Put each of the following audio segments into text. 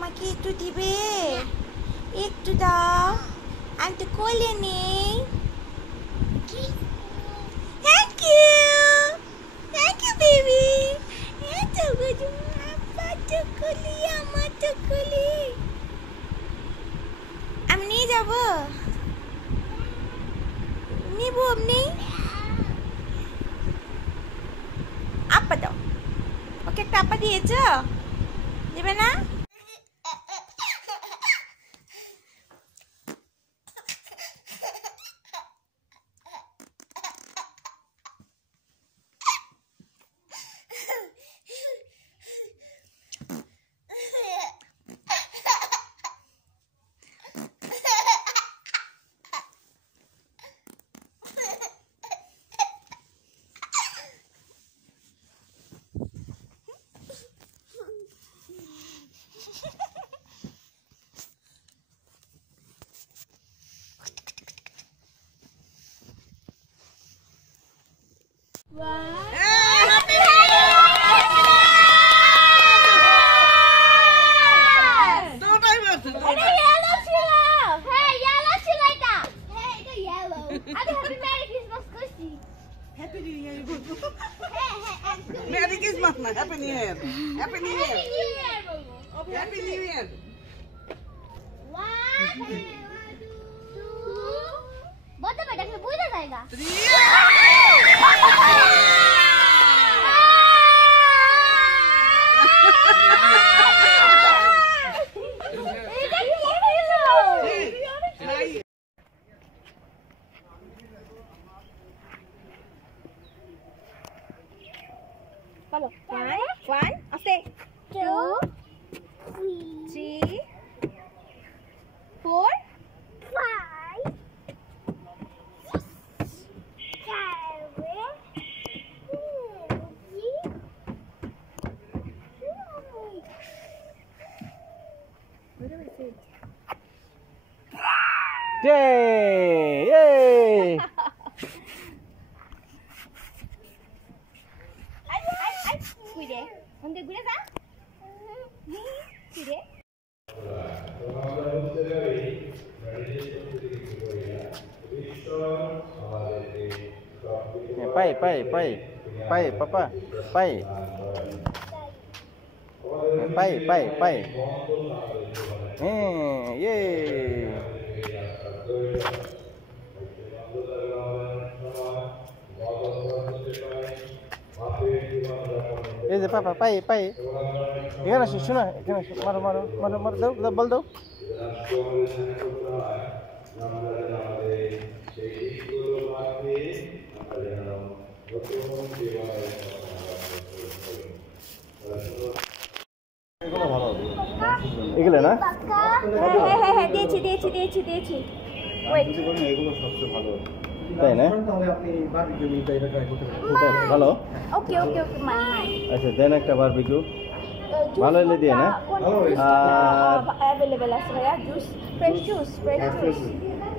আমাকে একটু দিবে? একটু দাও, আমি তো কোলে নেই। Thank you baby. আমি নিয়ে যাব, নিব আপনি। আপা দাও, ওকে একটা আপা দিয়েছ, দেবে না? Happy New Year. Merry Christmas na. Happy New Year. Happy New Year. Happy New Year. 1 2 बोलते बेटा फिर पूजा जाएगा 3 Follow. One. I'll say 2 3 4 5 Yay! Yay! Cuide. ¿Dónde cuidas? Cuide. Pai, papa, pai. Pai. Yay! এই যে পাপা পাই এখানে আসো, শোনো এখানে আসো, মারো দাও বল দাও। এগুলো না হ্যাঁ দিয়েছি ওয়েট এগুলো সবচেয়ে ভালো, তাই না? ভালো। ওকে মাই আচ্ছা দেন একটা বারবিকিউ ভালো হলে দিয়ে না। অ্যাভেলেবেল আছে ভাইয়া, ফ্রেশ জুস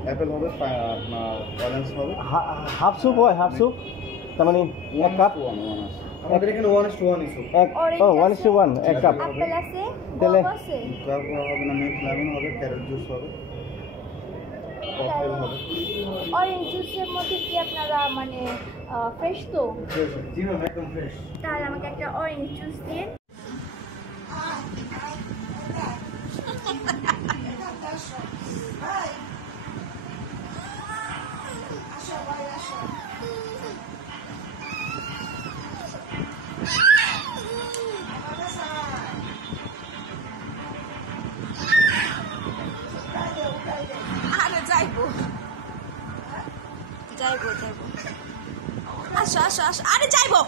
অ্যাপেল হবে, আপনার অরেঞ্জ হবে, হাফ স্যুপ হয়, হাফ স্যুপ তার মানে 1 কাপ। আমাদের এখানে 1:1 ইস্যু, 1:1 1 কাপ। আপেল আছে, তেলে গোলাপ আছে, গোলাপ হবে না, মিল্ক লেমন হবে, ক্যারট জুস হবে, ককটেল হবে। অরেঞ্জ জুসের মধ্যে কি আপনারা মানে ফ্রেশ তো? জি ম্যাম, একদম ফ্রেশ। তাহলে আমাকে একটা অরেঞ্জ জুস দিন। আরে যাইবো আসো আরে যাইবো।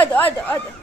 ওই তো